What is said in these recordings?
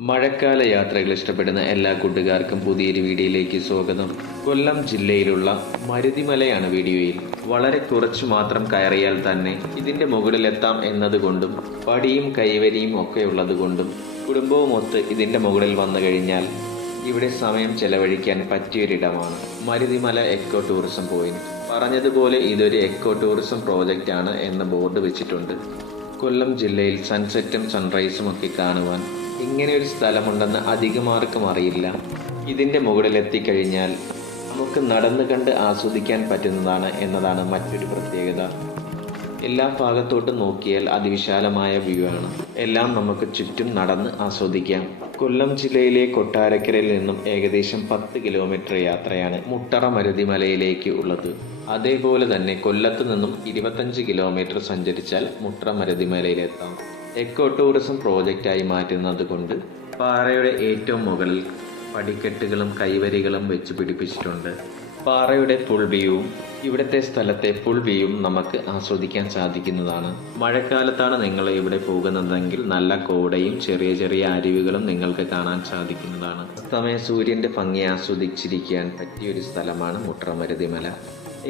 മഴക്കാല യാത്രകൾ ഇഷ്ടപ്പെടുന്ന എല്ലാ കൂട്ടുകാർക്കും പുതിയൊരു വീഡിയോയിലേക്ക് സ്വാഗതം. കൊല്ലം ജില്ലയിലുള്ള മരുതിമലയാണ് വീഡിയോയിൽ. വളരെ കുറച്ചു മാത്രം കയറിയാൽ തന്നെ ഇതിന്റെ മുകളിലെത്താം എന്നതുകൊണ്ടും പടിയും കൈവരിയും ഒക്കെ ഉള്ളതുകൊണ്ടും കുടുംബവുമൊത്ത് ഇതിന്റെ മുകളിൽ വന്നു കഴിഞ്ഞാൽ ഇവിടെ സമയം ചെലവഴിക്കാൻ പറ്റിയൊരിടമാണ്. മരുതിമല എക്കോ ടൂറിസം പോയിന്റ് പറഞ്ഞതുപോലെ ഇതൊരു എക്കോ ടൂറിസം പ്രോജക്റ്റ് ആണ് എന്ന് ബോർഡ് വെച്ചിട്ടുണ്ട്. കൊല്ലം ജില്ലയിൽ സൺസെറ്റും സൺറൈസും ഒക്കെ കാണുവാൻ ഇങ്ങനെ ഒരു സ്ഥലമുണ്ടെന്ന് അധികമാർക്കും അറിയില്ല. ഇതിന്റെ മുകളിൽ എത്തിക്കഴിഞ്ഞാൽ നമുക്ക് നടന്നു കണ്ട് ആസ്വദിക്കാൻ പറ്റുന്നതാണ് എന്നതാണ് മറ്റൊരു പ്രത്യേകത. എല്ലാ ഭാഗത്തോട്ട് നോക്കിയാൽ അതിവിശാലമായ വ്യൂ ആണ്. എല്ലാം നമുക്ക് ചുറ്റും നടന്ന് ആസ്വദിക്കാം. കൊല്ലം ജില്ലയിലെ കൊട്ടാരക്കരയിൽ നിന്നും ഏകദേശം പത്ത് കിലോമീറ്റർ യാത്രയാണ് മുട്ടറ മരുതിമലയിലേക്ക് ഉള്ളത്. അതേപോലെ തന്നെ കൊല്ലത്ത് നിന്നും ഇരുപത്തഞ്ച് കിലോമീറ്റർ സഞ്ചരിച്ചാൽ മുട്ടറ മരുതിമലയിലെത്താം. എക്കോ ടൂറിസം പ്രോജക്റ്റായി മാറ്റുന്നത് കൊണ്ട് പാറയുടെ ഏറ്റവും മുകളിൽ പടിക്കെട്ടുകളും കൈവരികളും വെച്ച് പിടിപ്പിച്ചിട്ടുണ്ട്. പാറയുടെ ഫുൾ വ്യൂവും ഇവിടുത്തെ സ്ഥലത്തെ ഫുൾ വ്യൂവും നമുക്ക് ആസ്വദിക്കാൻ സാധിക്കുന്നതാണ്. മഴക്കാലത്താണ് നിങ്ങൾ ഇവിടെ പോകുന്നതെങ്കിൽ നല്ല കോടയും ചെറിയ ചെറിയ അരുവികളും നിങ്ങൾക്ക് കാണാൻ സാധിക്കുന്നതാണ്. സമയം സൂര്യന്റെ ഭംഗി ആസ്വദിച്ചിരിക്കാൻ പറ്റിയൊരു സ്ഥലമാണ് മുട്രമരുതിമല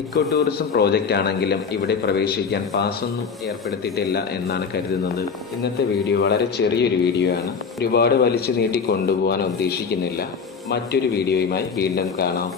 എക്കോ ടൂറിസം പ്രോജക്റ്റ് ആണെങ്കിലും ഇവിടെ പ്രവേശിക്കാൻ പാസൊന്നും ഏർപ്പെടുത്തിയിട്ടില്ല എന്നാണ് കരുതുന്നത്. ഇന്നത്തെ വീഡിയോ വളരെ ചെറിയൊരു വീഡിയോ ആണ്. ഒരുപാട് വലിച്ചു നീട്ടി കൊണ്ടുപോകാൻ ഉദ്ദേശിക്കുന്നില്ല. മറ്റൊരു വീഡിയോയുമായി വീണ്ടും കാണാം.